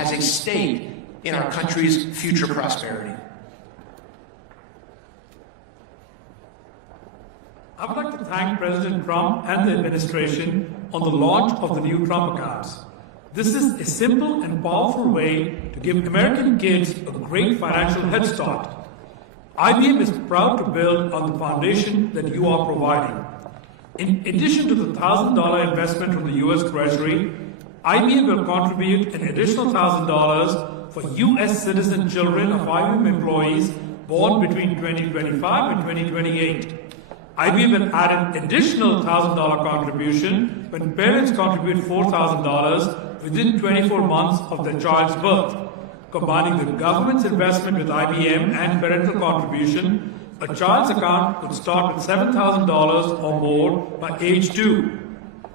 has a stake in our country's future prosperity. I would like to thank President Trump and the administration on the launch of the new Trump accounts. This is a simple and powerful way to give American kids a great financial head start. IBM is proud to build on the foundation that you are providing. In addition to the $1,000 investment from the U.S. Treasury, IBM will contribute an additional $1,000 for U.S. citizen children of IBM employees born between 2025 and 2028. IBM will add an additional $1,000 contribution when parents contribute $4,000 within 24 months of their child's birth. Combining the government's investment with IBM and parental contribution, a child's account could start with $7,000 or more by age 2.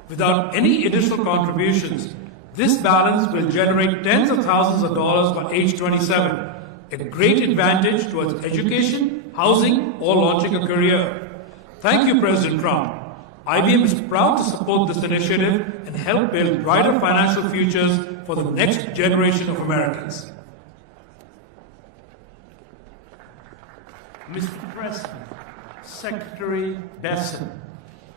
Without any additional contributions, this balance will generate tens of thousands of dollars by age 27, a great advantage towards education, housing, or launching a career. Thank you, President Trump. IBM is proud to support this initiative and help build brighter financial futures for the next generation of Americans. Mr. President, Secretary Besson,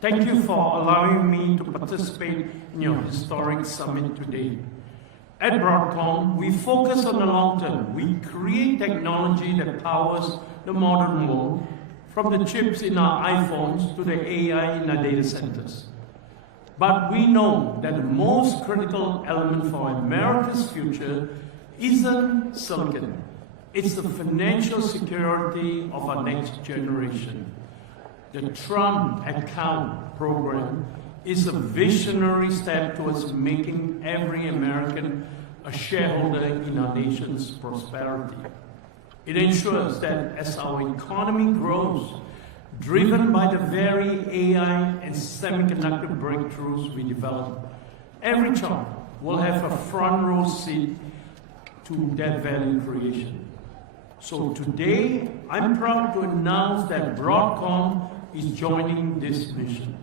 thank you for allowing me to participate in your historic summit today. At Broadcom, we focus on the long term. We create technology that powers the modern world, from the chips in our iPhones to the AI in our data centers. But we know that the most critical element for America's future isn't silicon. It's the financial security of our next generation. The Trump Account program is a visionary step towards making every American a shareholder in our nation's prosperity. It ensures that as our economy grows, driven by the very AI and semiconductor breakthroughs we develop, every child will have a front row seat to that value creation. So today, I'm proud to announce that Broadcom is joining this mission.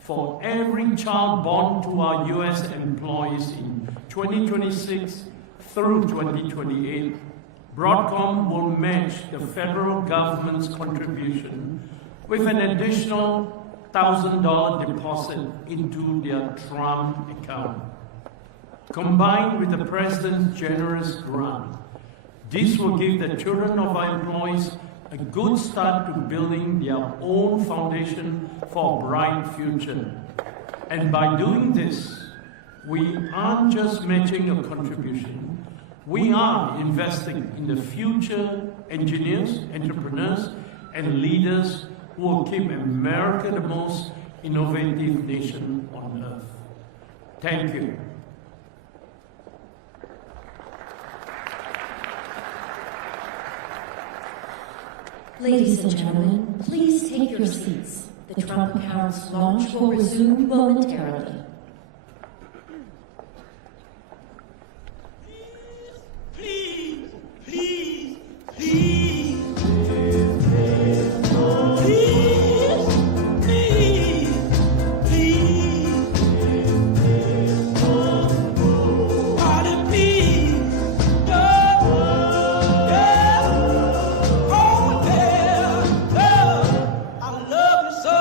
For every child born to our U.S. employees in 2026 through 2028, Broadcom will match the federal government's contribution with an additional $1,000 deposit into their Trump account. Combined with the President's generous grant, this will give the children of our employees a good start to building their own foundation for a bright future. And by doing this, we aren't just matching a contribution, we are investing in the future engineers, entrepreneurs, and leaders who will keep America the most innovative nation on earth. Thank you. Ladies and gentlemen, please take your seats. The Trump Accounts launch will resume momentarily. I love you so.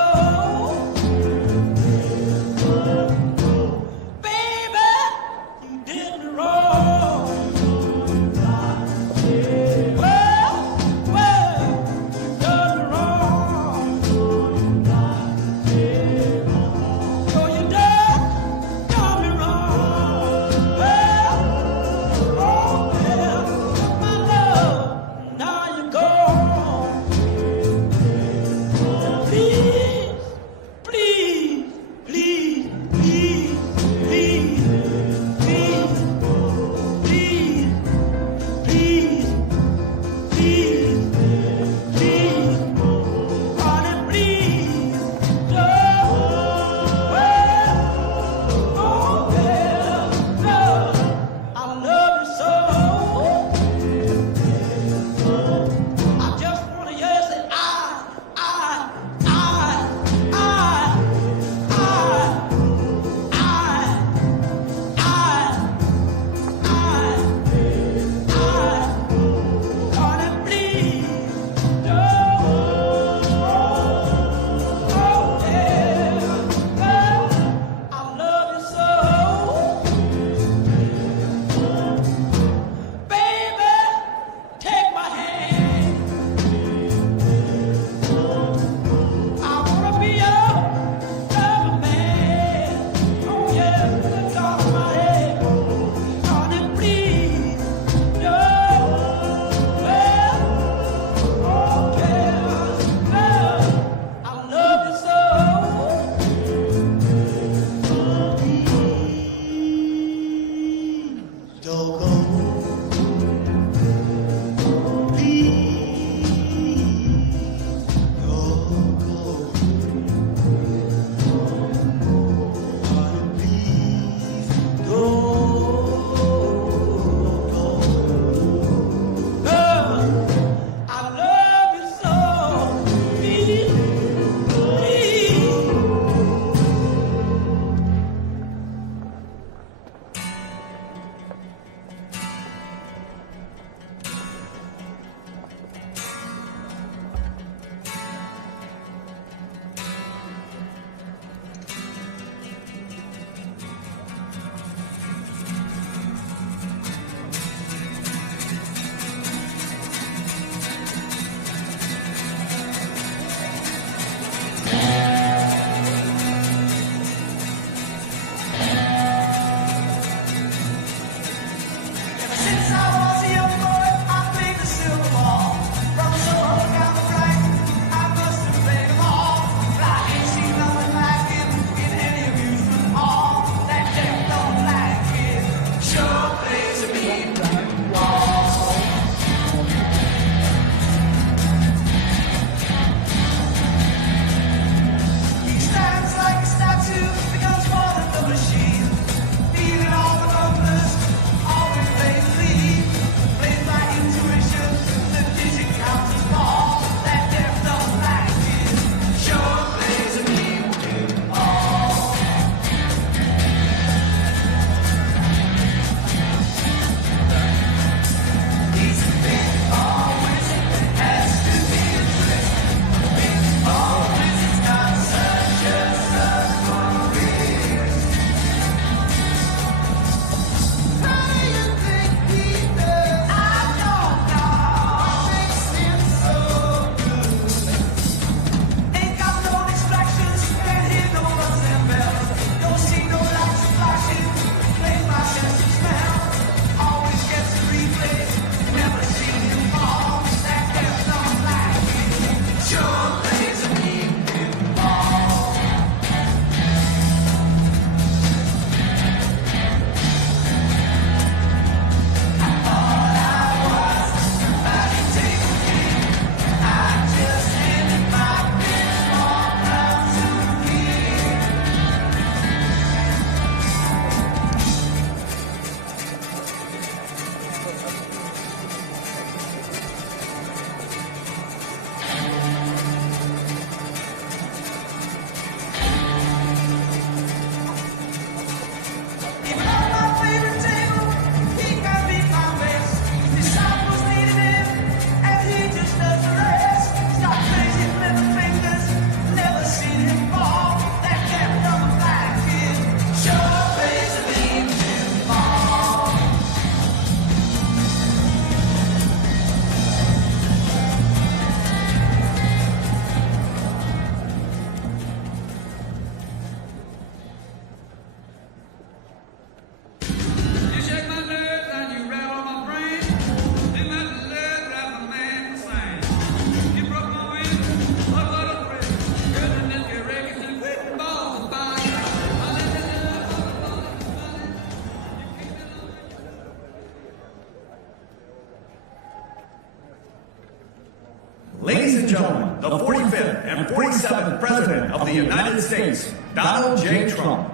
Ladies and gentlemen, the 45th and 47th President of the United States, Donald J. Trump.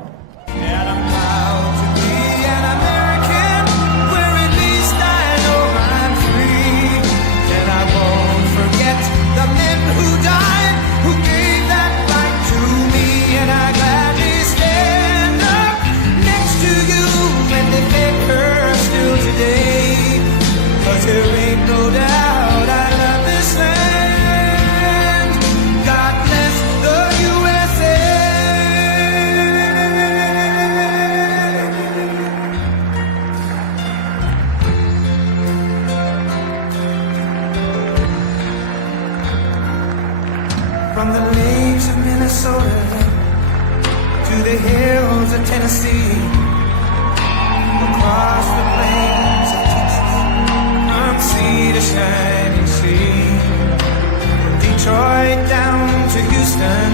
And I'm proud to be an American, where at least I know I'm free. And I won't forget the men who died, who gave that right to me. And I gladly stand up next to you and defend her still today. 'Cause there ain't no doubt I love this land. God bless the USA. From the lakes of Minnesota to the hills of Tennessee, across the plains of Texas, from sea to shining sea, from Detroit down to Houston,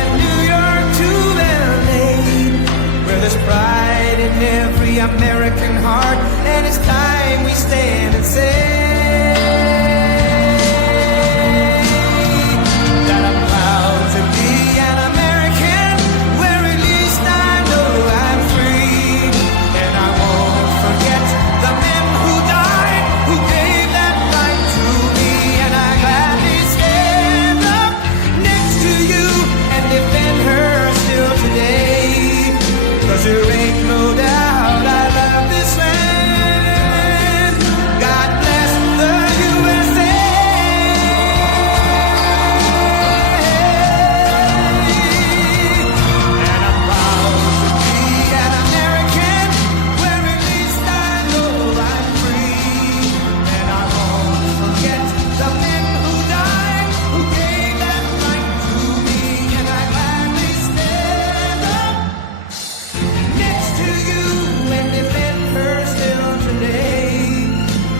and New York to LA, where there's pride in every American heart, and it's time we stand and say that I'm proud to be an American, where at least I know I'm free, and I won't forget the men who died, who gave that right to me, and I gladly stand up next to you and defend her still today, 'cause there ain't no doubt I love this land. God bless the USA. And I'm proud to be an American, where at least I know I'm free, and I won't forget the men who died, who gave that right to me, and I gladly stand up next to you and defend her still today,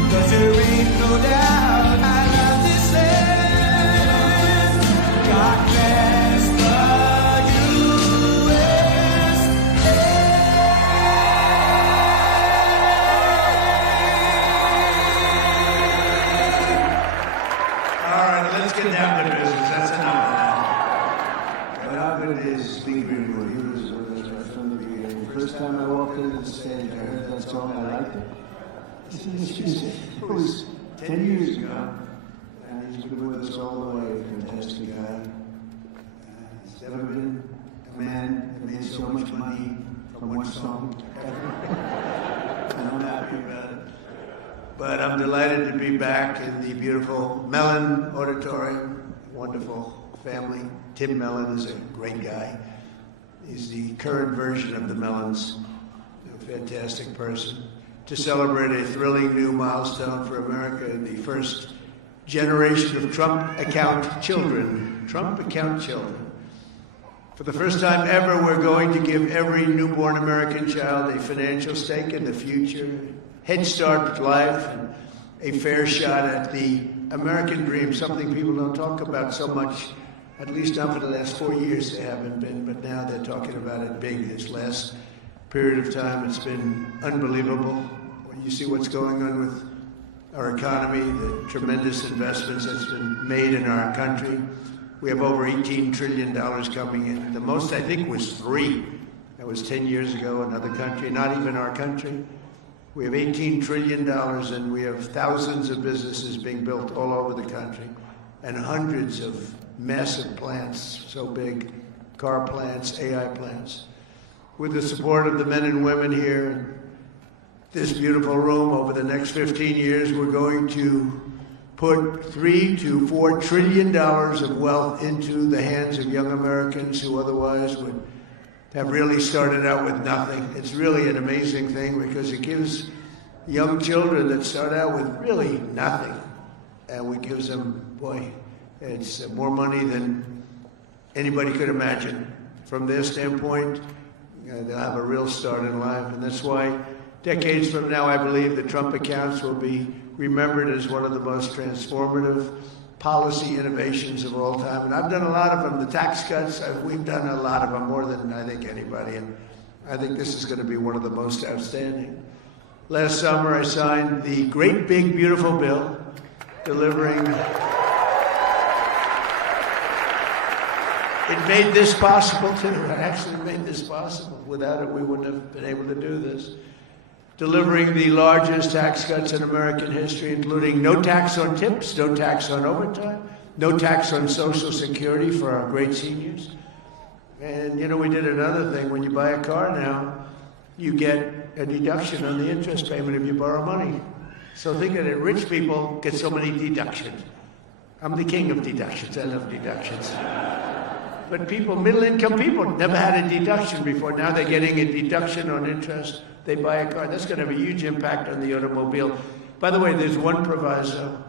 'cause there ain't no doubt I love this land. God bless the USA. All right, let's get down to business. That's enough of that. But how good it is being Greenwood. He was with us right from the beginning. The first time I walked into the stage, I heard that song, I liked it. I said, this music. It was 10 years ago, and he's been with us all the way. Fantastic guy. He's never been a man that made so much money from one song. And I'm happy about it. But I'm delighted to be back in the beautiful Mellon Auditorium. Wonderful family. Tim Mellon is a great guy. He's the current version of the Mellons. A fantastic person. To celebrate a thrilling new milestone for America, the first generation of Trump account children. Trump account children. For the first time ever, we're going to give every newborn American child a financial stake in the future, head start with life, and a fair shot at the American dream, something people don't talk about so much, at least not for the last 4 years they haven't been, but now they're talking about it big. This last period of time, it's been unbelievable. When you see what's going on with our economy, the tremendous investments that's been made in our country. We have over $18 trillion coming in. The most, I think, was 3. That was 10 years ago, another country, not even our country. We have $18 trillion, and we have thousands of businesses being built all over the country, and hundreds of massive plants, so big, car plants, AI plants. With the support of the men and women here in this beautiful room, over the next 15 years, we're going to put $3 to $4 trillion of wealth into the hands of young Americans who otherwise would have really started out with nothing. It's really an amazing thing because it gives young children that start out with really nothing, and we gives them, boy, it's more money than anybody could imagine. From their standpoint, they'll have a real start in life, and that's why decades from now, I believe the Trump accounts will be remembered as one of the most transformative policy innovations of all time. And I've done a lot of them. The tax cuts, we've done a lot of them, more than I think anybody. And I think this is going to be one of the most outstanding. Last summer, I signed the great, big, beautiful bill delivering. It made this possible, too. It actually made this possible. Without it, we wouldn't have been able to do this. Delivering the largest tax cuts in American history, including no tax on tips, no tax on overtime, no tax on Social Security for our great seniors. And, you know, we did another thing. When you buy a car now, you get a deduction on the interest payment if you borrow money. So think of it, rich people get so many deductions. I'm the king of deductions. I love deductions. But people, middle-income people, never had a deduction before. Now they're getting a deduction on interest. They buy a car. That's going to have a huge impact on the automobile. By the way, there's one proviso.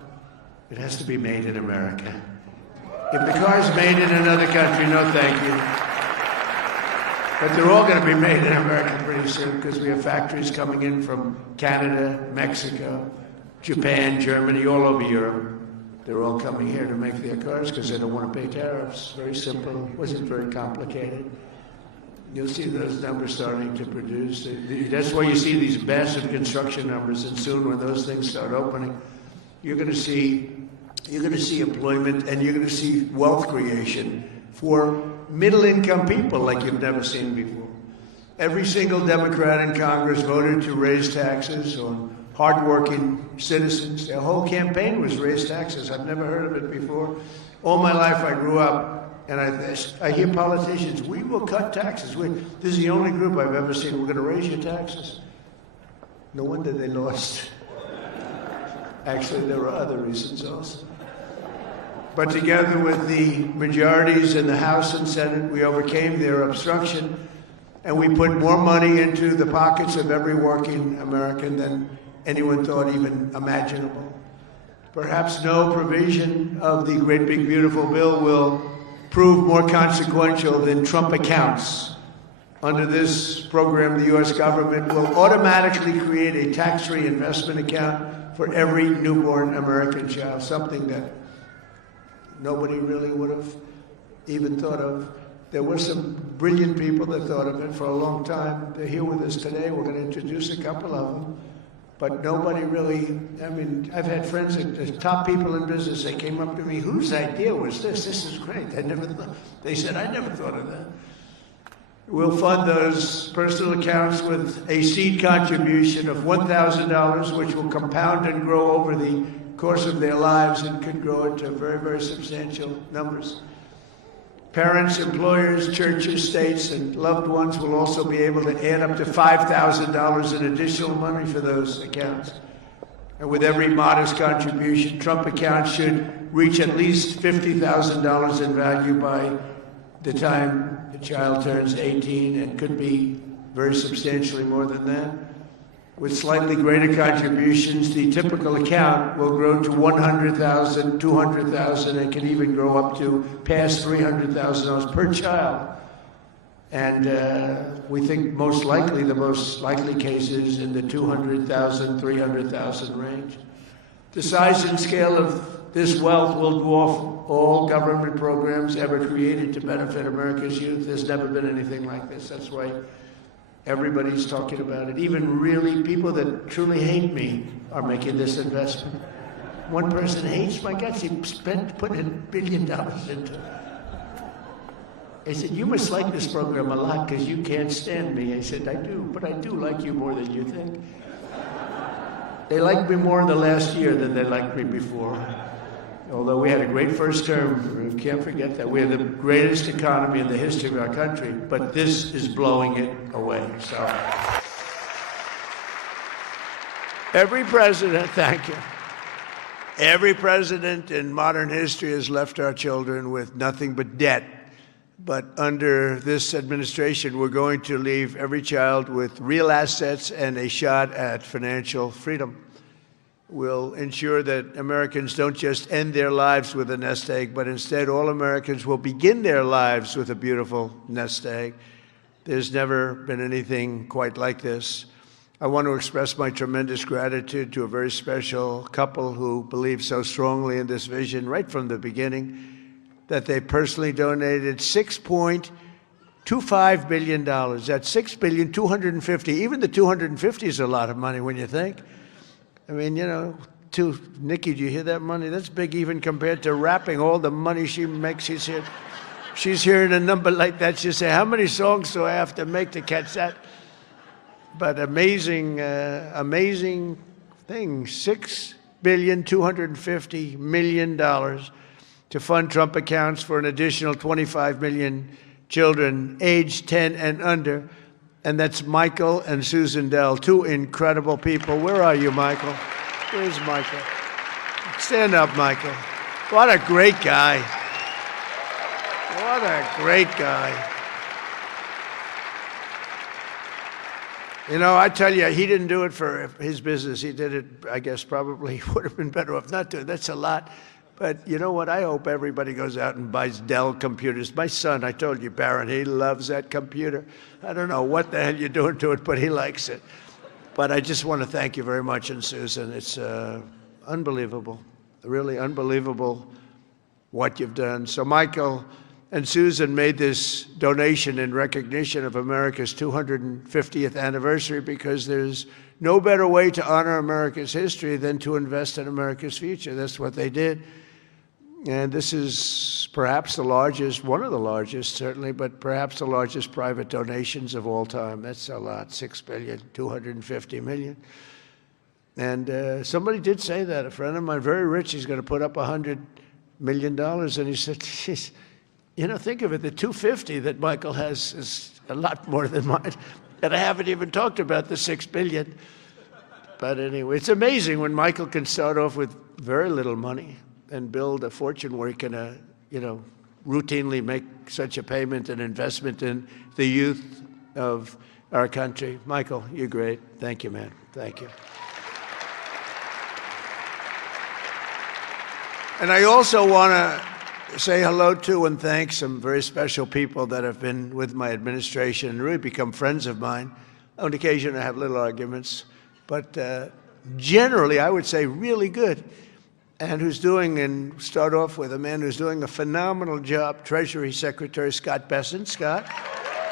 It has to be made in America. If the car's made in another country, no thank you. But they're all going to be made in America pretty soon because we have factories coming in from Canada, Mexico, Japan, Germany, all over Europe. They're all coming here to make their cars because they don't want to pay tariffs. Very simple. It wasn't very complicated. You'll see those numbers starting to produce. That's why you see these massive construction numbers, and soon when those things start opening, you're going to see employment, and you're going to see wealth creation for middle-income people like you've never seen before. Every single Democrat in Congress voted to raise taxes on hardworking citizens. Their whole campaign was raise taxes. I've never heard of it before. All my life I grew up, and I hear politicians, we will cut taxes. This is the only group I've ever seen, we're going to raise your taxes. No wonder they lost. Actually, there were other reasons also. But together with the majorities in the House and Senate, we overcame their obstruction, and we put more money into the pockets of every working American than anyone thought even imaginable. Perhaps no provision of the great big beautiful bill will prove more consequential than Trump accounts. Under this program, the U.S. government will automatically create a tax-free investment account for every newborn American child, something that nobody really would have even thought of. There were some brilliant people that thought of it for a long time. They're here with us today. We're going to introduce a couple of them. But nobody really, I mean, I've had friends, the top people in business, they came up to me, whose idea was this? This is great. They said, I never thought of that. We'll fund those personal accounts with a seed contribution of $1,000, which will compound and grow over the course of their lives and could grow into very, very substantial numbers. Parents, employers, churches, states, and loved ones will also be able to add up to $5,000 in additional money for those accounts. And with every modest contribution, Trump accounts should reach at least $50,000 in value by the time the child turns 18, and could be very substantially more than that. With slightly greater contributions, the typical account will grow to $100,000, $200,000, and can even grow up to past $300,000 per child. And we think most likely, the most likely case is in the $200,000, $300,000 range. The size and scale of this wealth will dwarf all government programs ever created to benefit America's youth. There's never been anything like this. That's why everybody's talking about it. Even really people that truly hate me are making this investment. One person hates my guts. He put $1 billion into it. I said, you must like this program a lot because you can't stand me. I said, I do, but I do like you more than you think. They liked me more in the last year than they liked me before. Although we had a great first term, we can't forget that. We had the greatest economy in the history of our country, but this is blowing it away. So, every president, thank you. Every president in modern history has left our children with nothing but debt. But under this administration, we're going to leave every child with real assets and a shot at financial freedom. We'll ensure that Americans don't just end their lives with a nest egg, but instead all Americans will begin their lives with a beautiful nest egg. There's never been anything quite like this. I want to express my tremendous gratitude to a very special couple who believed so strongly in this vision right from the beginning that they personally donated $6.25 billion. That's $6,250,000,000. Even the 250 is a lot of money when you think. I mean, you know, Nikki, do you hear that money? That's big even compared to rapping, all the money she makes. She's hearing a number like that. She'll say, how many songs do I have to make to catch that? But amazing, amazing thing, $6,250,000,000 to fund Trump accounts for an additional 25 million children aged 10 and under. And that's Michael and Susan Dell, two incredible people. Where are you, Michael? Where's Michael? Stand up, Michael. What a great guy. What a great guy. You know, I tell you, he didn't do it for his business. He did it, I guess, probably would have been better off not to. That's a lot. But you know what? I hope everybody goes out and buys Dell computers. My son, I told you, Barron, he loves that computer. I don't know what the hell you're doing to it, but he likes it. But I just want to thank you very much, and Susan. It's unbelievable, really unbelievable what you've done. So, Michael, And Susan made this donation in recognition of America's 250th anniversary, because there's no better way to honor America's history than to invest in America's future. That's what they did. And this is perhaps the largest, one of the largest certainly, but perhaps the largest private donations of all time. That's a lot, $6 billion, $250 million. And somebody did say that. A friend of mine, very rich, he's going to put up $100 million. And he said, "Jeez, you know, think of it, the 250 that Michael has is a lot more than mine. And I haven't even talked about the $6 billion. But anyway, it's amazing when Michael can start off with very little money and build a fortune where he can, routinely make such a payment and investment in the youth of our country. Michael, you're great. Thank you, man. Thank you. And I also want to say hello to and thank some very special people that have been with my administration and really become friends of mine. On occasion, I have little arguments, but generally, I would say really good. And who's doing, and start off with a man who's doing a phenomenal job, Treasury Secretary Scott Bessent. Scott,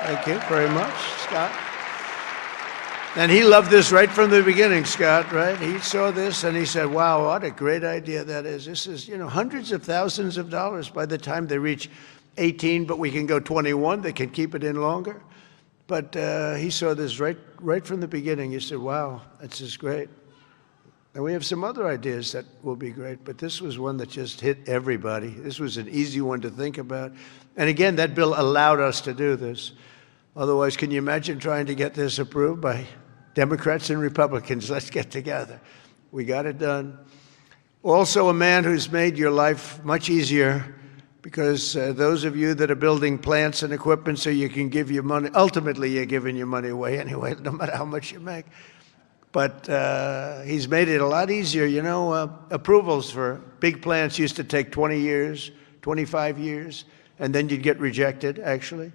thank you very much, Scott. And he loved this right from the beginning, Scott, right? He saw this and he said, wow, what a great idea that is. This is, hundreds of thousands of dollars by the time they reach 18, but we can go 21. They can keep it in longer. But he saw this right from the beginning. He said, wow, this is great. And we have some other ideas that will be great, but this was one that just hit everybody. This was an easy one to think about. And again, that bill allowed us to do this. Otherwise, can you imagine trying to get this approved by Democrats and Republicans? Let's get together. We got it done. Also, a man who's made your life much easier, because those of you that are building plants and equipment so you can give your money, ultimately you're giving your money away anyway, no matter how much you make. But he's made it a lot easier. Approvals for big plants used to take 20 years, 25 years, and then you'd get rejected, actually.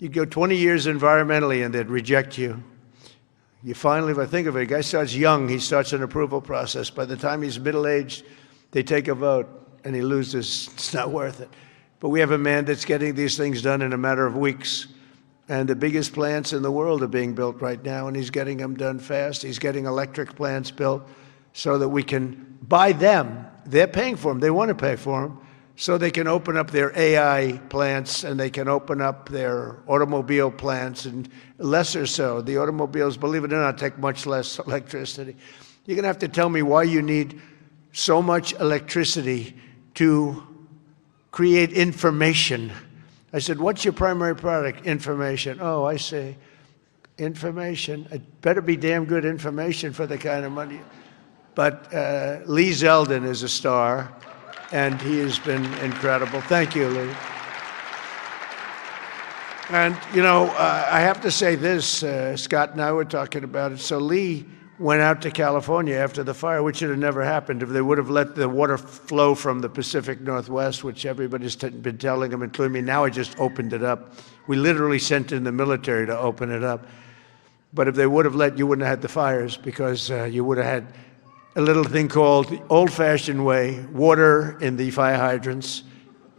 You'd go 20 years environmentally, and they'd reject you. You finally, if I think of it, a guy starts young, he starts an approval process. By the time he's middle-aged, they take a vote, and he loses. It's not worth it. But we have a man that's getting these things done in a matter of weeks. And the biggest plants in the world are being built right now, and he's getting them done fast. He's getting electric plants built so that we can buy them. They're paying for them. They want to pay for them, so they can open up their AI plants, and they can open up their automobile plants, and lesser so. The automobiles, believe it or not, take much less electricity. You're going to have to tell me why you need so much electricity to create information. I said, what's your primary product? Information. Oh, I see. Information. It better be damn good information for the kind of money. But Lee Zeldin is a star, and he has been incredible. Thank you, Lee. And, I have to say this. Scott and I were talking about it. So Lee went out to California after the fire, which should have never happened if they would have let the water flow from the Pacific Northwest, which everybody's been telling them, including me. Now I just opened it up. We literally sent in the military to open it up. But if they would have let, you wouldn't have had the fires, because you would have had a little thing called the old-fashioned way, water in the fire hydrants,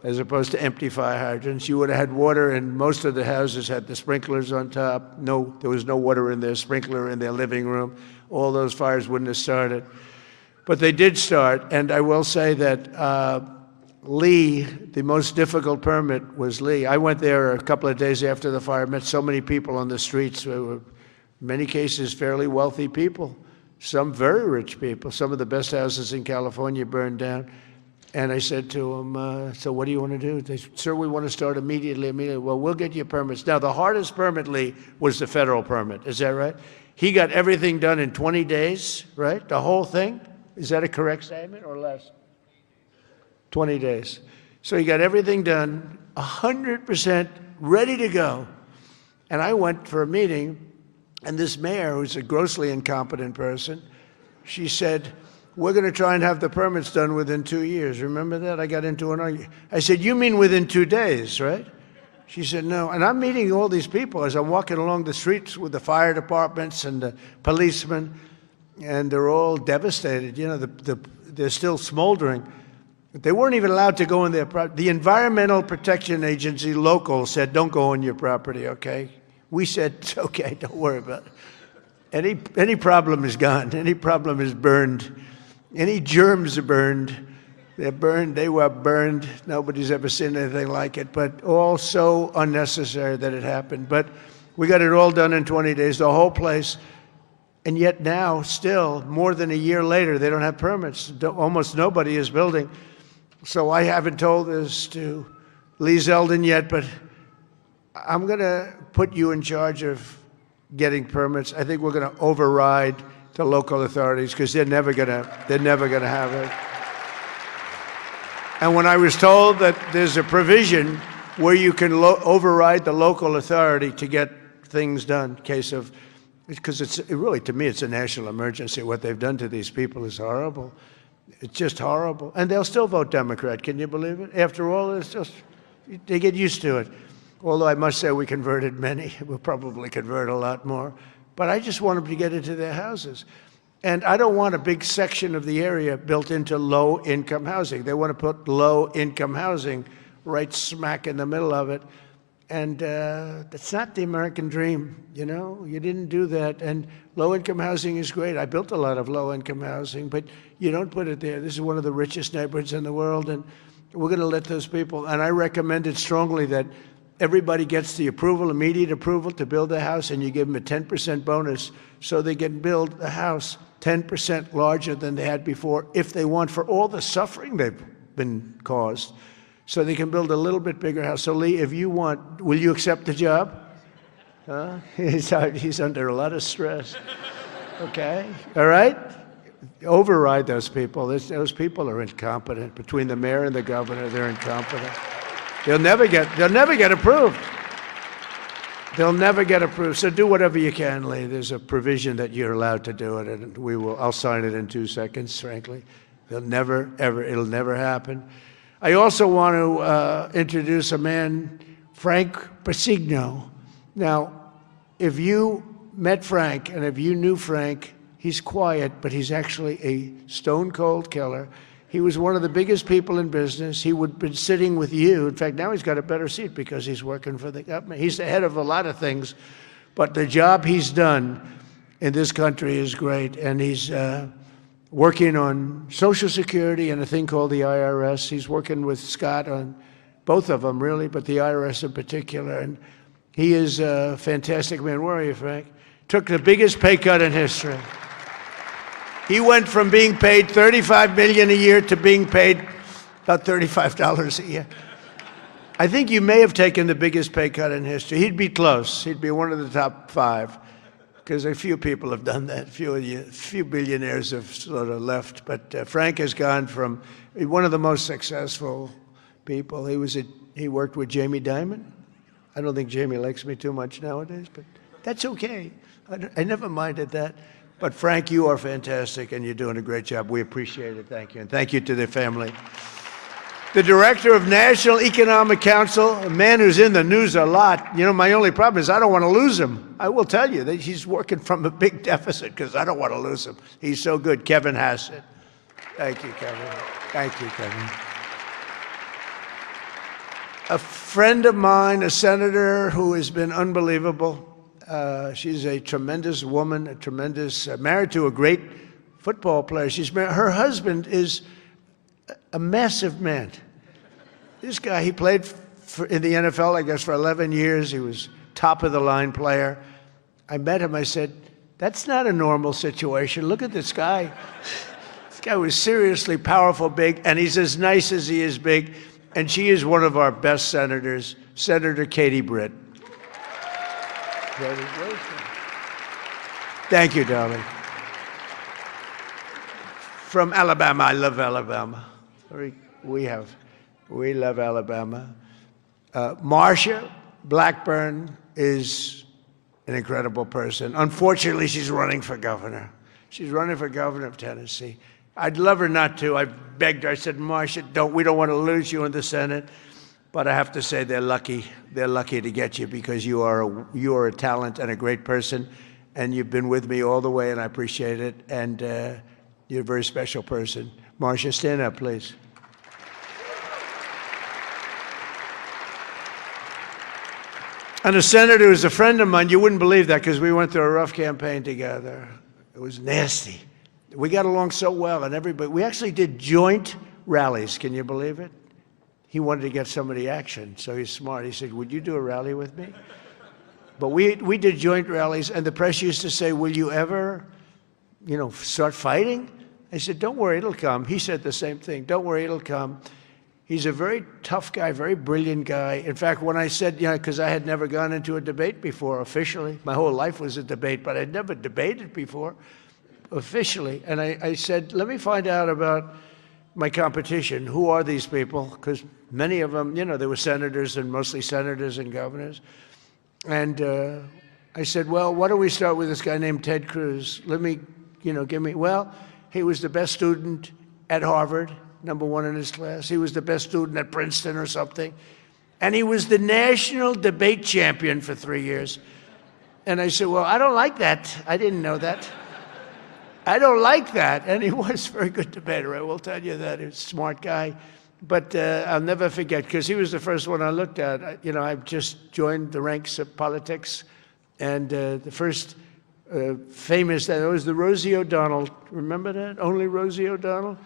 as opposed to empty fire hydrants. You would have had water, and most of the houses had the sprinklers on top. No, there was no water in their sprinkler in their living room. All those fires wouldn't have started. But they did start, and I will say that Lee, the most difficult permit was Lee. I went there a couple of days after the fire, met so many people on the streets who were, in many cases, fairly wealthy people, some very rich people. Some of the best houses in California burned down. And I said to them, so what do you want to do? They said, sir, we want to start immediately. Well, we'll get you permits. Now, the hardest permit, Lee, was the federal permit. Is that right? He got everything done in 20 days, right? The whole thing? Is that a correct statement or less? 20 days. So he got everything done, 100% ready to go. And I went for a meeting, and this mayor, who's a grossly incompetent person, she said, we're going to try and have the permits done within 2 years. Remember that? I got into an argument. I said, you mean within 2 days, right? She said, no. And I'm meeting all these people as I'm walking along the streets with the fire departments and the policemen, and they're all devastated. They're still smoldering. They weren't even allowed to go in their property. The Environmental Protection Agency local said, don't go on your property, okay? We said, it's okay, don't worry about it. Any problem is gone. Any problem is burned. Any germs are burned. They're burned. They were burned. Nobody's ever seen anything like it, but all so unnecessary that it happened. But we got it all done in 20 days, the whole place. And yet now, still, more than a year later, they don't have permits. Almost nobody is building. So I haven't told this to Lee Zeldin yet, but I'm going to put you in charge of getting permits. I think we're going to override the local authorities because they're never going to have it. And when I was told that there's a provision where you can override the local authority to get things done, case of, because really, to me, it's a national emergency. What they've done to these people is horrible. It's just horrible. And they'll still vote Democrat. Can you believe it? After all, it's just, they get used to it. Although I must say we converted many. We'll probably convert a lot more. But I just want them to get into their houses. And I don't want a big section of the area built into low-income housing. They want to put low-income housing right smack in the middle of it. And that's not the American dream, you know? You didn't do that. And low-income housing is great. I built a lot of low-income housing, but you don't put it there. This is one of the richest neighborhoods in the world, and we're going to let those people. And I recommended strongly that everybody gets the approval, immediate approval to build a house, and you give them a 10% bonus so they can build a house 10% larger than they had before if they want, for all the suffering they've been caused. So they can build a little bit bigger house. So Lee, if you want, will you accept the job? Huh? He's under a lot of stress. Okay, all right? Override those people. Those people are incompetent. Between the mayor and the governor, they're incompetent. They'll never get approved. They'll never get approved. So do whatever you can, Lee. There's a provision that you're allowed to do it, and I'll sign it in 2 seconds, frankly. It'll never happen. I also want to introduce a man, Frank Pasigno. Now, if you met Frank and if you knew Frank, he's quiet, but he's actually a stone-cold killer. He was one of the biggest people in business. He would have been sitting with you. In fact, now he's got a better seat because he's working for the government. He's the head of a lot of things, but the job he's done in this country is great, and he's working on Social Security and a thing called the IRS. He's working with Scott on both of them, really, but the IRS in particular. And he is a fantastic man. Where are you, Frank? Took the biggest pay cut in history. He went from being paid $35 million a year to being paid about $35 a year. I think you may have taken the biggest pay cut in history. He'd be close. He'd be one of the top 5. Because a few people have done that. A few billionaires have sort of left. But Frank has gone from one of the most successful people. He worked with Jamie Dimon. I don't think Jamie likes me too much nowadays, but that's okay. I never minded that. But Frank, you are fantastic, and you're doing a great job. We appreciate it. Thank you. And thank you to their family. The director of National Economic Council, a man who's in the news a lot. You know, my only problem is I don't want to lose him. I will tell you that he's working from a big deficit because I don't want to lose him. He's so good. Kevin Hassett. Thank you, Kevin. Thank you, Kevin. A friend of mine, a senator who has been unbelievable. She's a tremendous woman, married to a great football player. Her husband is a massive man. This guy, he played in the NFL, I guess, for 11 years. He was top-of-the-line player. I met him. I said, that's not a normal situation. Look at this guy. This guy was seriously powerful, big, and he's as nice as he is big. And she is one of our best senators, Senator Katie Britt. Thank you, darling. From Alabama. I love Alabama. We love Alabama. Marsha Blackburn is an incredible person. Unfortunately, she's running for governor. She's running for governor of Tennessee. I'd love her not to. I begged her. I said, Marsha, we don't want to lose you in the Senate. But I have to say they're lucky. They're lucky to get you because you are a talent and a great person, and you've been with me all the way, and I appreciate it. And you're a very special person. Marsha, stand up, please. And a senator who's a friend of mine, you wouldn't believe that because we went through a rough campaign together. It was nasty. We got along so well, and everybody, we actually did joint rallies. Can you believe it? He wanted to get some of the action, so he's smart. He said, would you do a rally with me? But we did joint rallies, and the press used to say, will you ever, start fighting? I said, don't worry, it'll come. He said the same thing. Don't worry, it'll come. He's a very tough guy, very brilliant guy. In fact, when I said, because I had never gone into a debate before officially. My whole life was a debate, but I'd never debated before officially. And I said, let me find out about my competition. Who are these people? Because many of them, they were senators and mostly senators and governors. And I said, well, why don't we start with this guy named Ted Cruz? Let me, well, he was the best student at Harvard, #1 in his class. He was the best student at Princeton or something. And he was the national debate champion for 3 years. And I said, well, I don't like that. I didn't know that. I don't like that. And he was a very good debater, I will tell you that. He was a smart guy. But I'll never forget, because he was the first one I looked at. I've just joined the ranks of politics. And the first famous, that was the Rosie O'Donnell. Remember that? Only Rosie O'Donnell?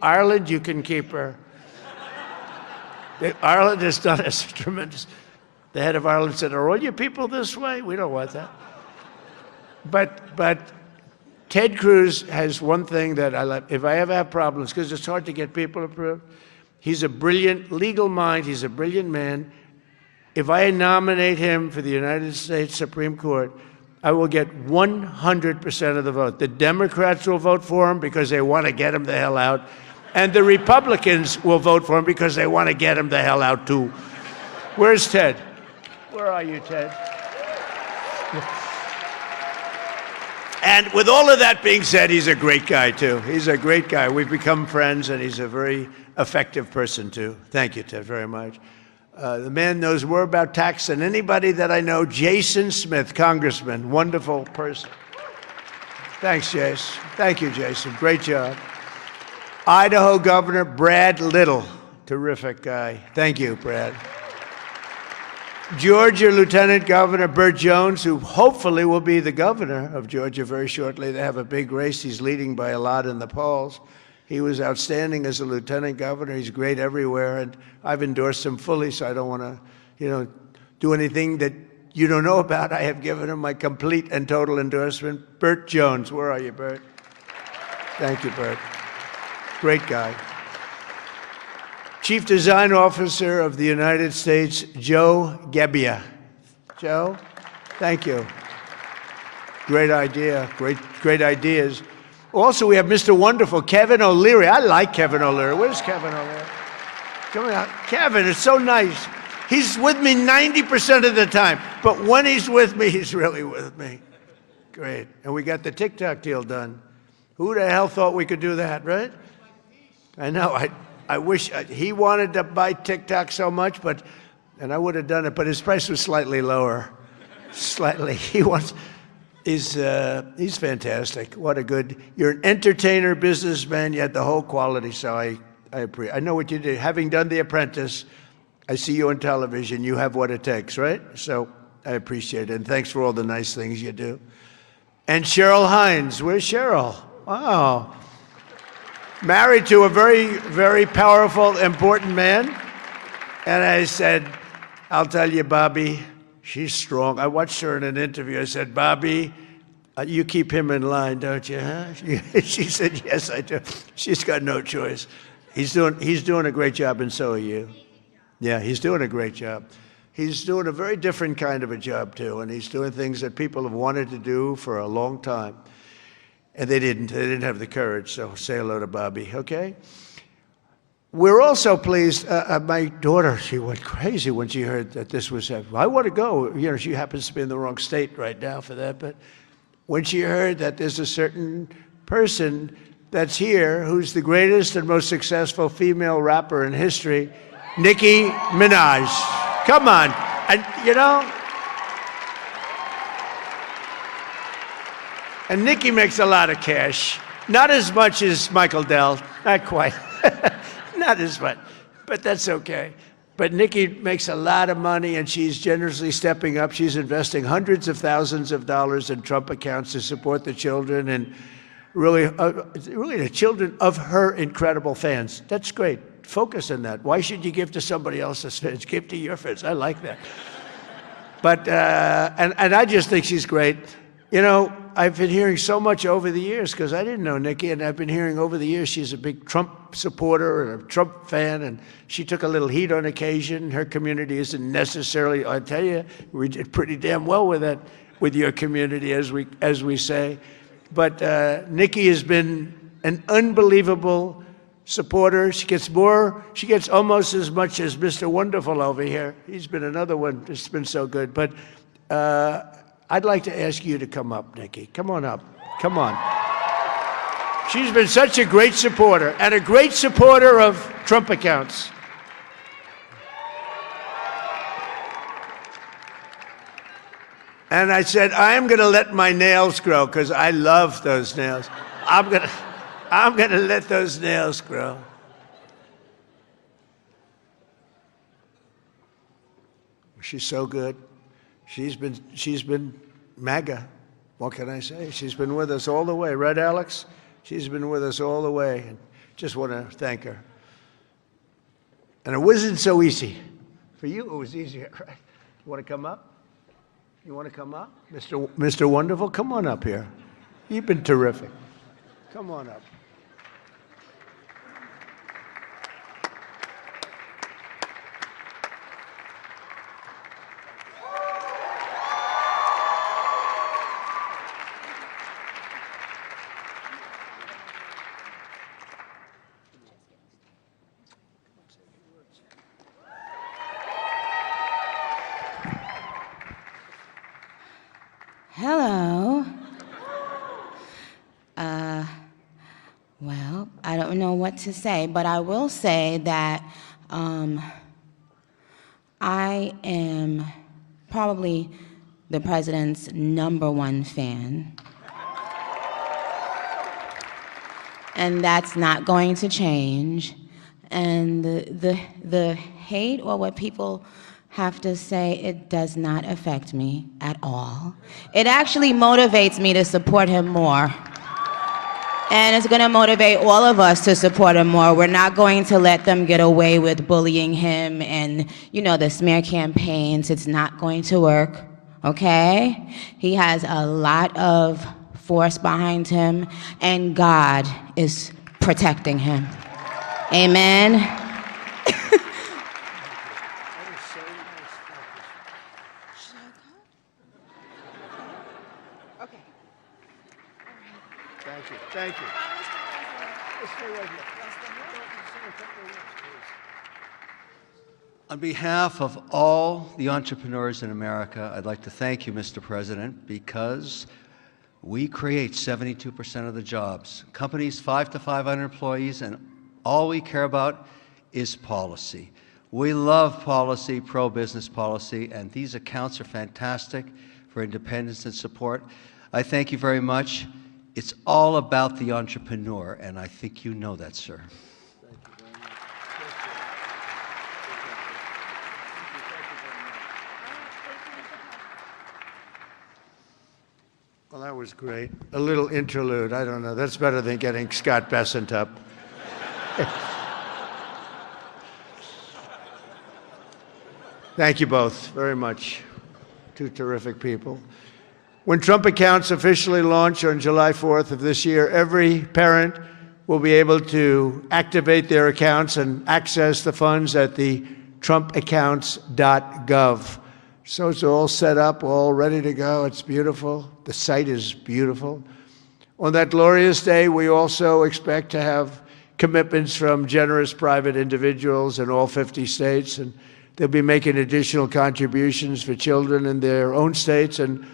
Ireland, you can keep her. Ireland has done us tremendous. The head of Ireland said, are all your people this way? We don't want that. But Ted Cruz has one thing that I like. If I ever have problems, because it's hard to get people approved, he's a brilliant legal mind. He's a brilliant man. If I nominate him for the United States Supreme Court, I will get 100% of the vote. The Democrats will vote for him because they want to get him the hell out. And the Republicans will vote for him because they want to get him the hell out, too. Where's Ted? Where are you, Ted? And with all of that being said, he's a great guy, too. He's a great guy. We've become friends, and he's a very effective person, too. Thank you, Ted, very much. The man knows more about tax than anybody that I know. Jason Smith, Congressman, wonderful person. Thanks, Jason. Thank you, Jason. Great job. Idaho Governor Brad Little, terrific guy. Thank you, Brad. Georgia Lieutenant Governor Burt Jones, who hopefully will be the governor of Georgia very shortly. They have a big race. He's leading by a lot in the polls. He was outstanding as a lieutenant governor. He's great everywhere, and I've endorsed him fully, so I don't want to, do anything that you don't know about. I have given him my complete and total endorsement. Burt Jones, where are you, Burt? Thank you, Burt. Great guy. Chief Design Officer of the United States, Joe Gebbia. Joe, thank you. Great idea, great ideas. Also, we have Mr. Wonderful, Kevin O'Leary. I like Kevin O'Leary. Where's Kevin O'Leary? Come on, Kevin, it's so nice. He's with me 90% of the time, but when he's with me, he's really with me. Great. And we got the TikTok deal done. Who the hell thought we could do that, right? I know. I wish he wanted to buy TikTok so much, and I would have done it, but his price was slightly lower. Slightly. He's fantastic. What a good, you're an entertainer, businessman, you had the whole quality, so I appreciate. I know what you did. Having done The Apprentice, I see you on television, you have what it takes, right? So I appreciate it, and thanks for all the nice things you do. And Cheryl Hines, where's Cheryl? Wow. Married to a very, very powerful, important man. And I said, I'll tell you, Bobby, she's strong. I watched her in an interview. I said, Bobby, you keep him in line, don't you, huh? She said, yes, I do. She's got no choice. He's doing a great job, and so are you. Yeah, he's doing a great job. He's doing a very different kind of a job, too, and he's doing things that people have wanted to do for a long time. And they didn't have the courage, so say hello to Bobby, okay? We're also pleased, my daughter, she went crazy when she heard that this was happening. I want to go. She happens to be in the wrong state right now for that, but when she heard that there's a certain person that's here who's the greatest and most successful female rapper in history, Nicki Minaj. Come on. And, and Nicki makes a lot of cash. Not as much as Michael Dell. Not quite. Not as much. But that's okay. But Nikki makes a lot of money, and she's generously stepping up. She's investing hundreds of thousands of dollars in Trump accounts to support the children and really the children of her incredible fans. That's great. Focus on that. Why should you give to somebody else's fans? Give to your fans. I like that. But, and I just think she's great. You know, I've been hearing so much over the years, because I didn't know Nikki, and I've been hearing over the years she's a big Trump supporter and a Trump fan, and she took a little heat on occasion. Her community isn't necessarily, I tell you, we did pretty damn well with that, with your community, as we say. But Nikki has been an unbelievable supporter. She gets almost as much as Mr. Wonderful over here. He's been another one that's been so good. But I'd like to ask you to come up, Nikki. Come on up. Come on. She's been such a great supporter, and a great supporter of Trump accounts. And I said, I'm going to let my nails grow, because I love those nails. I'm going to let those nails grow. She's so good. She's been MAGA. What can I say? She's been with us all the way. Right, Alex? She's been with us all the way. And just want to thank her. And it wasn't so easy. For you, it was easier, right? You want to come up? You want to come up? Mr. Wonderful, come on up here. You've been terrific. Come on up. Hello. Well, I don't know what to say, but I will say that I am probably the president's #1 fan. And that's not going to change. And the hate, or what people have to say, it does not affect me at all. It actually motivates me to support him more. And it's gonna motivate all of us to support him more. We're not going to let them get away with bullying him and, you know, the smear campaigns. It's not going to work, okay? He has a lot of force behind him, and God is protecting him. Amen. Thank you. On behalf of all the entrepreneurs in America, I'd like to thank you, Mr. President, because we create 72% of the jobs. Companies 5 to 500 employees, and all we care about is policy. We love policy, pro-business policy, and these accounts are fantastic for independence and support. I thank you very much. It's all about the entrepreneur, and I think you know that, sir. Thank you very much. Well, that was great. A little interlude. I don't know. That's better than getting Scott Bessent up. Thank you both very much. Two terrific people. When Trump accounts officially launch on July 4th of this year, every parent will be able to activate their accounts and access the funds at the trumpaccounts.gov. So it's all set up, all ready to go. It's beautiful. The site is beautiful. On that glorious day, we also expect to have commitments from generous private individuals in all 50 states, and they'll be making additional contributions for children in their own states. And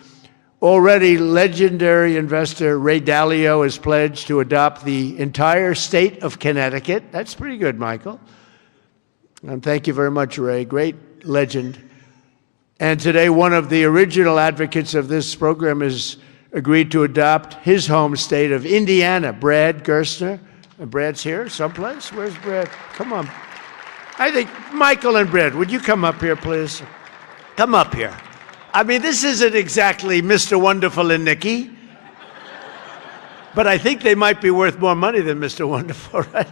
already, legendary investor Ray Dalio has pledged to adopt the entire state of Connecticut. That's pretty good, Michael. And thank you very much, Ray. Great legend. And today, one of the original advocates of this program has agreed to adopt his home state of Indiana, Brad Gerstner. Brad's here someplace. Where's Brad? Come on. I think, Michael and Brad, would you come up here, please? Come up here. I mean, this isn't exactly Mr. Wonderful and Nikki, but I think they might be worth more money than Mr. Wonderful, right?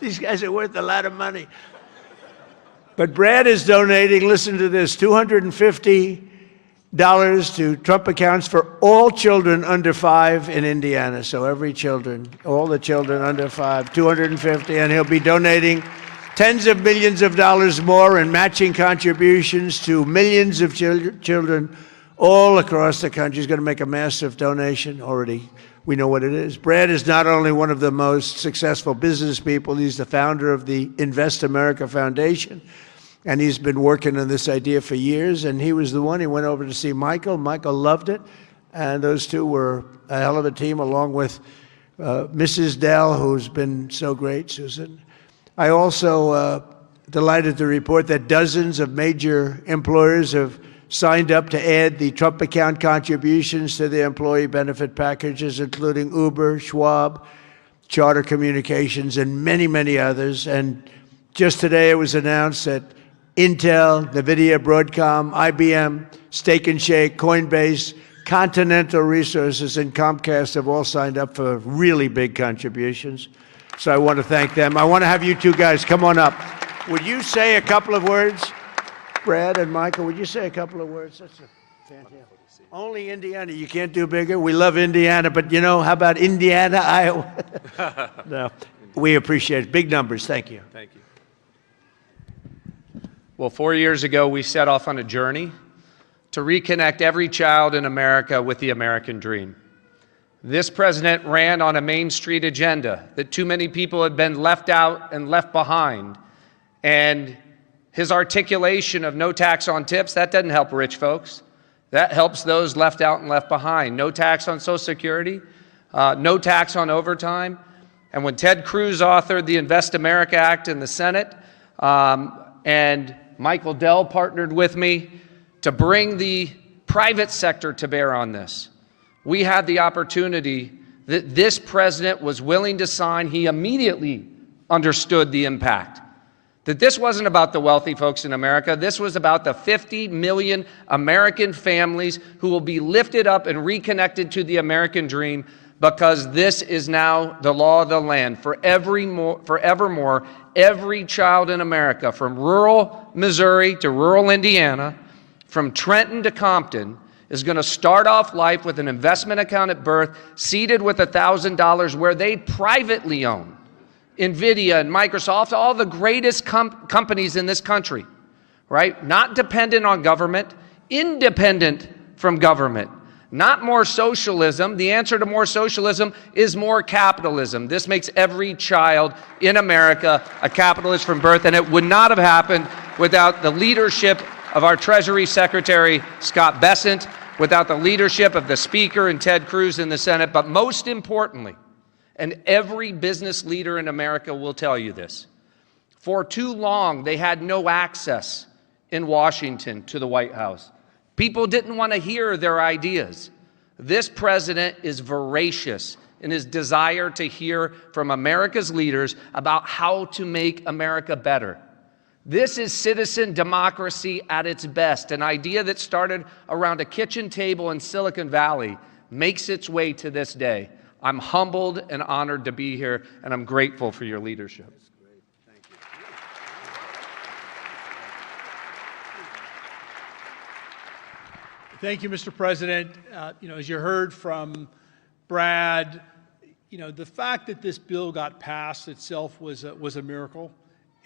These guys are worth a lot of money. But Brad is donating, listen to this, $250 to Trump accounts for all children under 5 in Indiana. So every children, all the children under 5, $250, and he'll be donating tens of millions of dollars more in matching contributions to millions of children all across the country. He's going to make a massive donation already. We know what it is. Brad is not only one of the most successful business people, he's the founder of the Invest America Foundation. And he's been working on this idea for years, and he was the one. He went over to see Michael. Michael loved it, and those two were a hell of a team, along with Mrs. Dell, who's been so great, Susan. I also delighted to report that dozens of major employers have signed up to add the Trump account contributions to their employee benefit packages, including Uber, Schwab, Charter Communications, and many, many others. And just today it was announced that Intel, NVIDIA, Broadcom, IBM, Steak and Shake, Coinbase, Continental Resources, and Comcast have all signed up for really big contributions. So I want to thank them. I want to have you two guys come on up. Would you say a couple of words? Brad and Michael, would you say a couple of words? That's fantastic. Only Indiana. You can't do bigger. We love Indiana, but you know, how about Indiana, Iowa? No, we appreciate it. Big numbers. Thank you. Thank you. Well, 4 years ago, we set off on a journey to reconnect every child in America with the American dream. This president ran on a Main Street agenda that too many people had been left out and left behind. And his articulation of no tax on tips, that doesn't help rich folks. That helps those left out and left behind. No tax on Social Security, no tax on overtime. And when Ted Cruz authored the Invest America Act in the Senate, and Michael Dell partnered with me to bring the private sector to bear on this, we had the opportunity that this president was willing to sign. He immediately understood the impact. That this wasn't about the wealthy folks in America. This was about the 50 million American families who will be lifted up and reconnected to the American dream, because this is now the law of the land. Forevermore, every child in America, from rural Missouri to rural Indiana, from Trenton to Compton, is going to start off life with an investment account at birth, seeded with $1,000, where they privately own NVIDIA and Microsoft, all the greatest companies in this country, right? Not dependent on government, independent from government. Not more socialism. The answer to more socialism is more capitalism. This makes every child in America a capitalist from birth, and it would not have happened without the leadership of our Treasury Secretary, Scott Bessent, without the leadership of the Speaker and Ted Cruz in the Senate, but most importantly, and every business leader in America will tell you this, for too long they had no access in Washington to the White House. People didn't want to hear their ideas. This president is voracious in his desire to hear from America's leaders about how to make America better. This is citizen democracy at its best. An idea that started around a kitchen table in Silicon Valley makes its way to this day. I'm humbled and honored to be here, and I'm grateful for your leadership. Thank you, Mr. President. As you heard from Brad, the fact that this bill got passed itself was a miracle,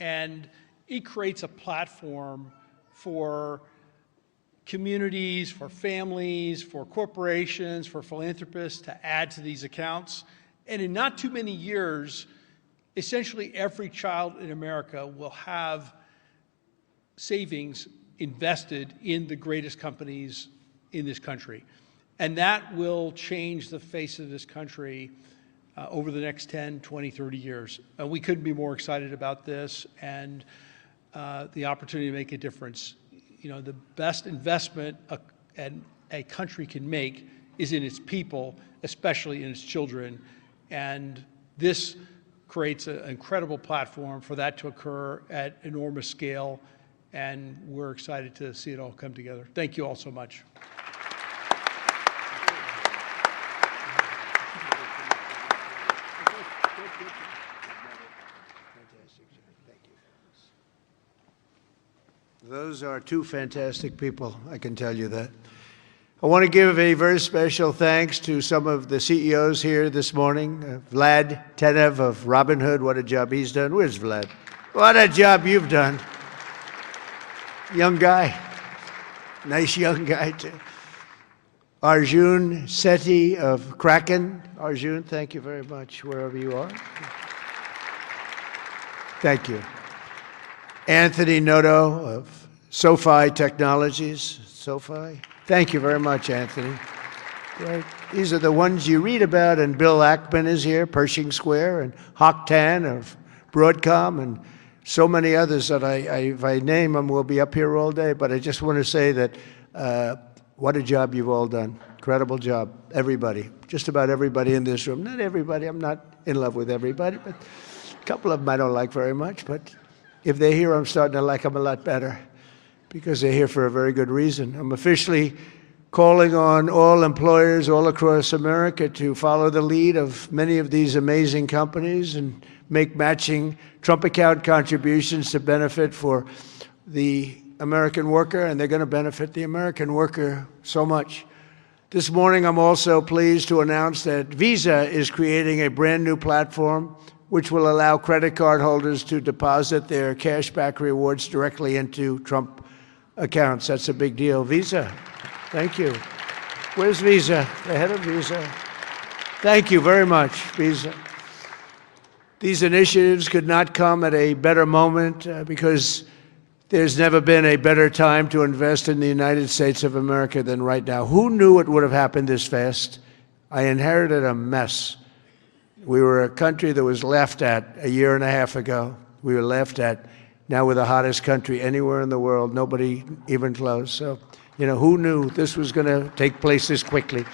and it creates a platform for communities, for families, for corporations, for philanthropists to add to these accounts. And in not too many years, essentially every child in America will have savings invested in the greatest companies in this country. And that will change the face of this country over the next 10, 20, 30 years. We couldn't be more excited about this and the opportunity to make a difference. The best investment a country can make is in its people, especially in its children. And this creates an incredible platform for that to occur at enormous scale, and we're excited to see it all come together. Thank you all so much. Those are two fantastic people, I can tell you that. I want to give a very special thanks to some of the CEOs here this morning. Vlad Tenev of Robinhood, what a job he's done. Where's Vlad? What a job you've done. Young guy. Nice young guy, too. Arjun Sethi of Kraken. Arjun, thank you very much, wherever you are. Thank you. Anthony Noto of SoFi Technologies. SoFi. Thank you very much, Anthony. Right. These are the ones you read about, and Bill Ackman is here, Pershing Square, and Hock Tan of Broadcom, and so many others that if I name them, we'll be up here all day. But I just want to say that what a job you've all done. Incredible job. Everybody. Just about everybody in this room. Not everybody. I'm not in love with everybody, but a couple of them I don't like very much. But if they're here, I'm starting to like them a lot better, because they're here for a very good reason. I'm officially calling on all employers all across America to follow the lead of many of these amazing companies and make matching Trump account contributions to benefit for the American worker, and they're going to benefit the American worker so much. This morning, I'm also pleased to announce that Visa is creating a brand new platform which will allow credit card holders to deposit their cashback rewards directly into Trump accounts. That's a big deal. Visa, thank you. Where's Visa? The head of Visa. Thank you very much, Visa. These initiatives could not come at a better moment because there's never been a better time to invest in the United States of America than right now. Who knew it would have happened this fast? I inherited a mess. We were a country that was laughed at a year and a half ago. We were laughed at. Now we're the hottest country anywhere in the world, nobody even close. So, who knew this was going to take place this quickly?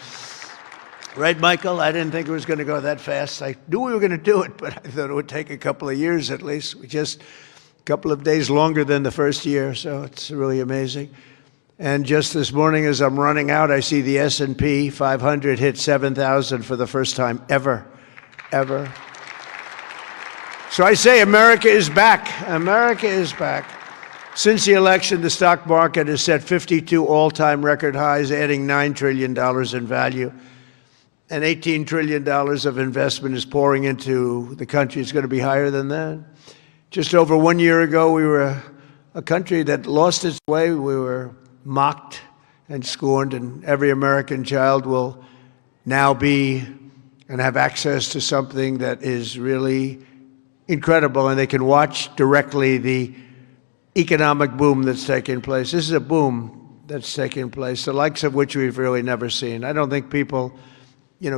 Right, Michael? I didn't think it was going to go that fast. I knew we were going to do it, but I thought it would take a couple of years at least. Just a couple of days longer than the first year, so it's really amazing. And just this morning as I'm running out, I see the S&P 500 hit 7,000 for the first time ever. So I say America is back. America is back. Since the election, the stock market has set 52 all-time record highs, adding $9 trillion in value. And $18 trillion of investment is pouring into the country. It's going to be higher than that. Just over 1 year ago, we were a country that lost its way. We were mocked and scorned, and every American child will now be and have access to something that is really incredible, and they can watch directly the economic boom that's taking place. This is a boom that's taking place, the likes of which we've really never seen. I don't think people,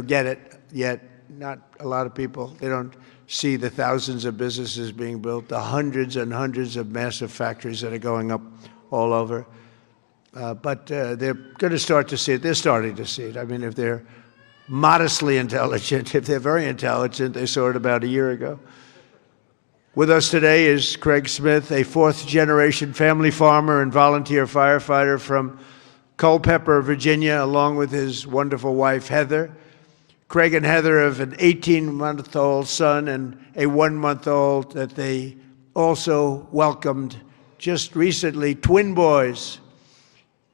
get it yet. Not a lot of people. They don't see the thousands of businesses being built, the hundreds and hundreds of massive factories that are going up all over. But they're going to start to see it. They're starting to see it. I mean, if they're modestly intelligent, if they're very intelligent, they saw it about a year ago. With us today is Craig Smith, a fourth-generation family farmer and volunteer firefighter from Culpeper, Virginia, along with his wonderful wife, Heather. Craig and Heather have an 18-month-old son and a 1-month-old that they also welcomed just recently, twin boys.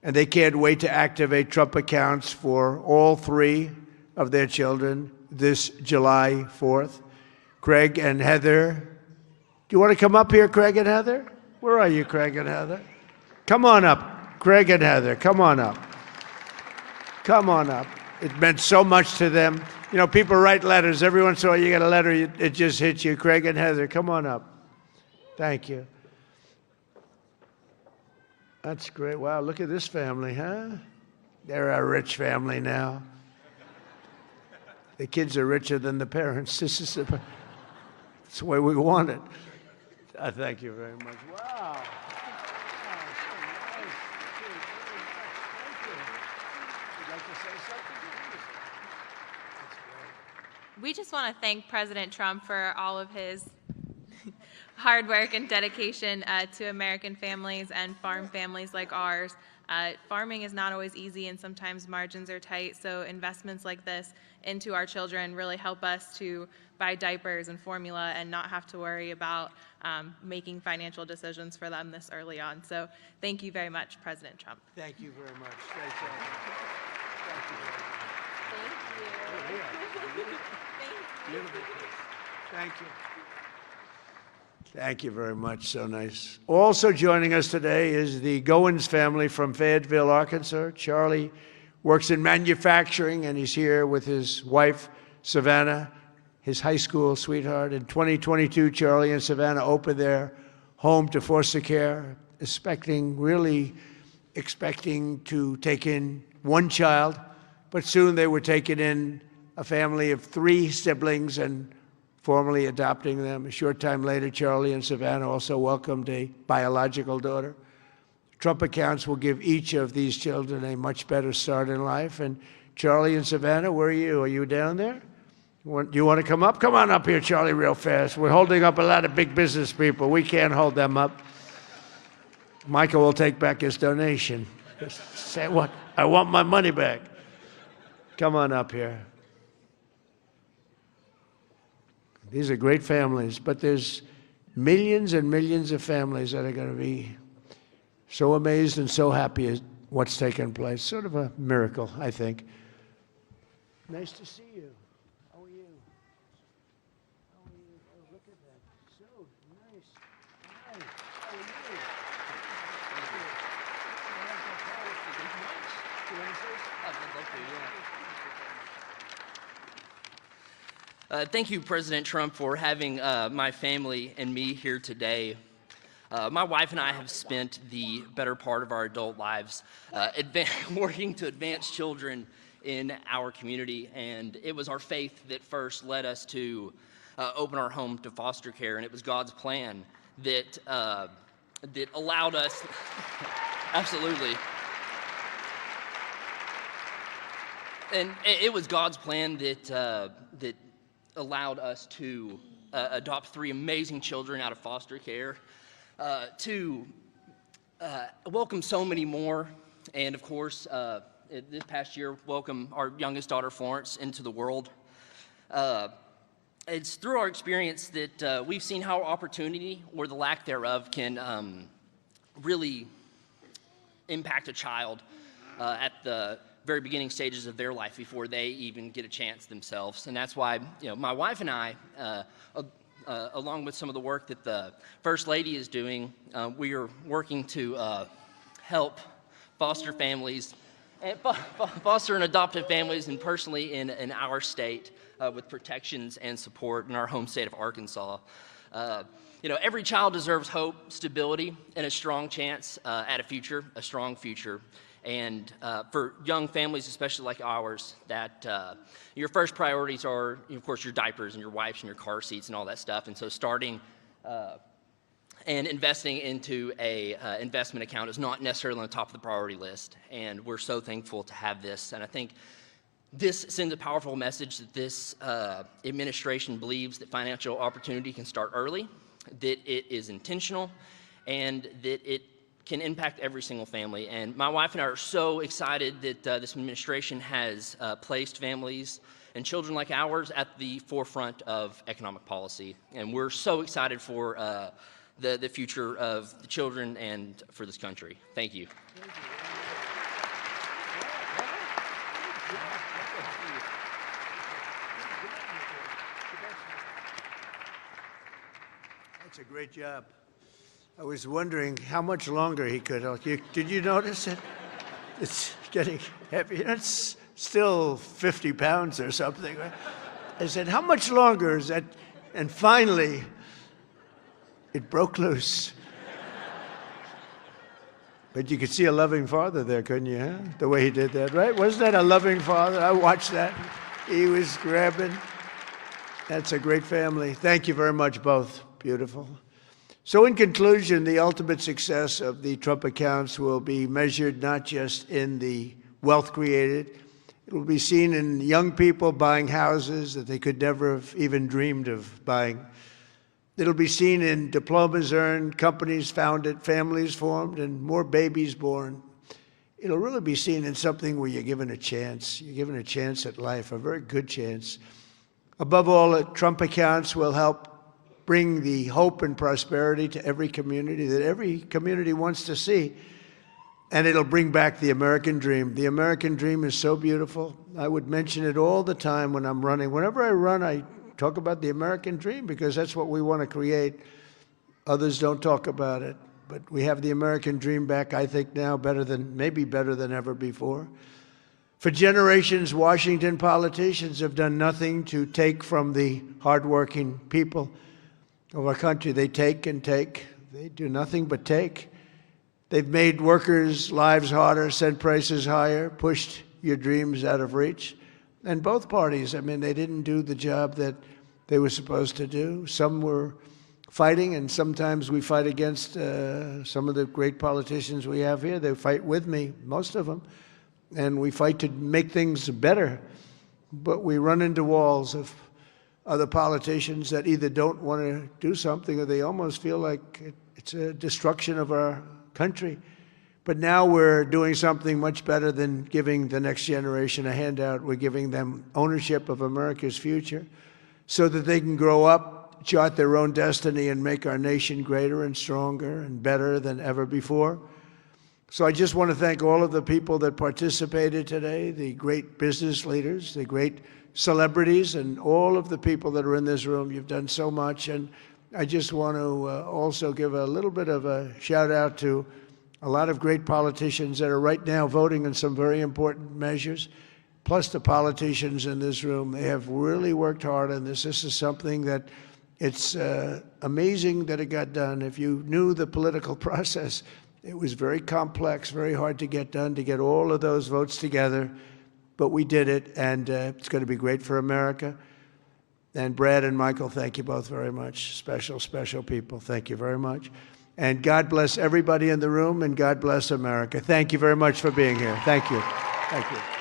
And they can't wait to activate Trump accounts for all three of their children this July 4th. Craig and Heather. Do you want to come up here, Craig and Heather? Where are you, Craig and Heather? Come on up, Craig and Heather. Come on up. Come on up. It meant so much to them. People write letters. Every once in a while you get a letter, it just hits you. Craig and Heather, come on up. Thank you. That's great. Wow, look at this family, huh? They're a rich family now. The kids are richer than the parents. That's the way we want it. Thank you very much. Wow. We just want to thank President Trump for all of his hard work and dedication to American families and farm families like ours. Farming is not always easy and sometimes margins are tight, so investments like this into our children really help us to buy diapers and formula and not have to worry about making financial decisions for them this early on. So thank you very much, President Trump. Thank you very much. Thank you. Thank you. Thank you very much. So nice. Also joining us today is the Goins family from Fayetteville, Arkansas. Charlie works in manufacturing, and he's here with his wife, Savannah, his high school sweetheart. In 2022, Charlie and Savannah opened their home to foster care, really expecting to take in one child, but soon they were taking in a family of 3 siblings and formally adopting them. A short time later, Charlie and Savannah also welcomed a biological daughter. Trump accounts will give each of these children a much better start in life. And Charlie and Savannah, where are you? Are you down there? Do you want to come up? Come on up here, Charlie, real fast. We're holding up a lot of big business people. We can't hold them up. Michael will take back his donation. Say what? I want my money back. Come on up here. These are great families, but there's millions and millions of families that are going to be so amazed and so happy at what's taken place. Sort of a miracle, I think. Nice to see you. How are you? How are you? Oh, look at that. So nice. Hi. How are you? Thank you, President Trump, for having my family and me here today. My wife and I have spent the better part of our adult lives working to advance children in our community, and it was our faith that first led us to open our home to foster care, and it was God's plan that allowed us, absolutely, and it was God's plan that allowed us to adopt 3 amazing children out of foster care, to welcome so many more, and of course, this past year, welcome our youngest daughter, Florence, into the world. It's through our experience that we've seen how opportunity, or the lack thereof, can really impact a child at the very beginning stages of their life before they even get a chance themselves. And that's why, my wife and I, along with some of the work that the First Lady is doing, we are working to help foster families, foster and adoptive families, and personally in our state with protections and support in our home state of Arkansas. Every child deserves hope, stability, and a strong chance at a strong future. And for young families, especially like ours, that your first priorities are, of course, your diapers and your wipes and your car seats and all that stuff. And so starting and investing into a investment account is not necessarily on the top of the priority list. And we're so thankful to have this. And I think this sends a powerful message that this administration believes that financial opportunity can start early, that it is intentional, and that it can impact every single family. And my wife and I are so excited that this administration has placed families and children like ours at the forefront of economic policy. And we're so excited for the future of the children and for this country. Thank you. That's a great job. I was wondering how much longer he could. Did you notice it? It's getting heavy. It's still 50 pounds or something. Right? I said, how much longer is that? And finally, it broke loose. But you could see a loving father there, couldn't you? Huh? The way he did that, right? Wasn't that a loving father? I watched that. He was grabbing. That's a great family. Thank you very much, both. Beautiful. So in conclusion, the ultimate success of the Trump accounts will be measured not just in the wealth created It'll be seen in young people buying houses that they could never have even dreamed of buying. It'll be seen in diplomas earned, companies founded, families formed, and more babies born. It'll really be seen in something where you're given a chance. You're given a chance at life, a very good chance. Above all, Trump accounts will help bring the hope and prosperity to every community that every community wants to see. And it'll bring back the American dream. The American dream is so beautiful. I would mention it all the time when I'm running. Whenever I run, I talk about the American dream because that's what we want to create. Others don't talk about it. But we have the American dream back, I think, now maybe better than ever before. For generations, Washington politicians have done nothing to take from the hardworking people of our country. They take and take. They do nothing but take. They've made workers' lives harder, sent prices higher, pushed your dreams out of reach. And both parties, I mean, they didn't do the job that they were supposed to do. Some were fighting, and sometimes we fight against some of the great politicians we have here. They fight with me, most of them, and we fight to make things better. But we run into walls of other politicians that either don't want to do something or they almost feel like it's a destruction of our country. But now we're doing something much better than giving the next generation a handout. We're giving them ownership of America's future so that they can grow up, chart their own destiny, and make our nation greater and stronger and better than ever before. So I just want to thank all of the people that participated today, the great business leaders, the great celebrities, and all of the people that are in this room. You've done so much. And I just want to also give a little bit of a shout out to a lot of great politicians that are right now voting on some very important measures, plus the politicians in this room. They have really worked hard on this. This is something that it's amazing that it got done. If you knew the political process, it was very complex, very hard to get done, to get all of those votes together. But we did it, and it's going to be great for America. And Brad and Michael, thank you both very much. Special, special people. Thank you very much. And God bless everybody in the room, and God bless America. Thank you very much for being here. Thank you. Thank you.